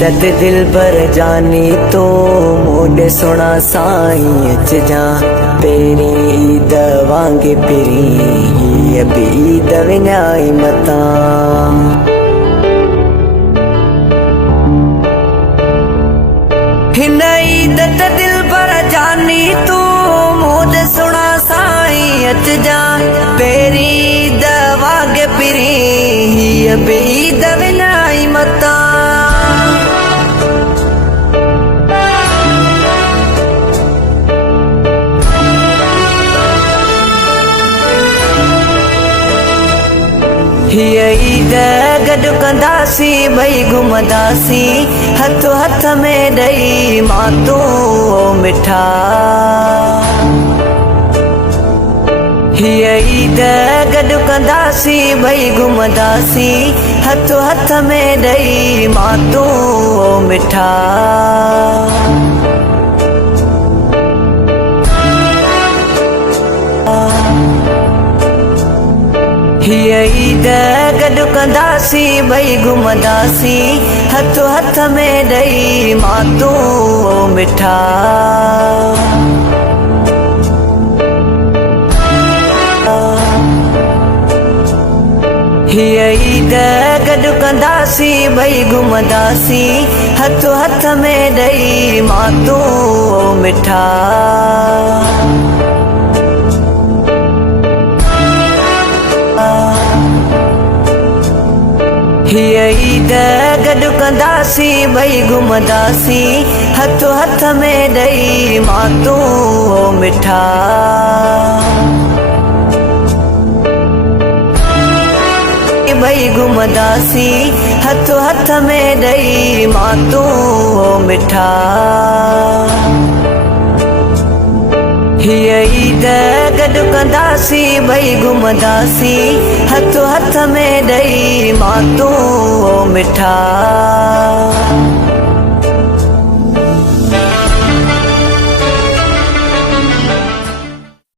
तत दिल भर जानी तो मोडे सुना साई अच जा पेरी ईद वांगे पिरी अभी ईद विनाई मता हिन ईद तत दिल भर जानी तू मोडे सुना साई अच जा पेरी ईद वांगे पिरी अभी ईद विनाई मता ईद गॾु कंदासी भई घुमंदासी हथो हथ में ॾेई मातू मिठा ईद गॾु कंदासी भई घुमंदासी हथो हथ में ॾेई मातू मिठा ईद गॾु कंदासी भई घुमंदासी हथो हथ में ॾेई मातू मिठा ईद गॾु कंदासी भई घुमंदासी हथो हथ में ॾेई मातू मिठा ईद गॾु कंदासी भई घुमंदासी हथो हथ में ॾेई मातू मिठा भई घुमंदासी हथो हथ में ॾेई मातू मिठा ईद गॾु कंदासी भई घुमंदासी हथो हथ में ॾेई मातू मिठा।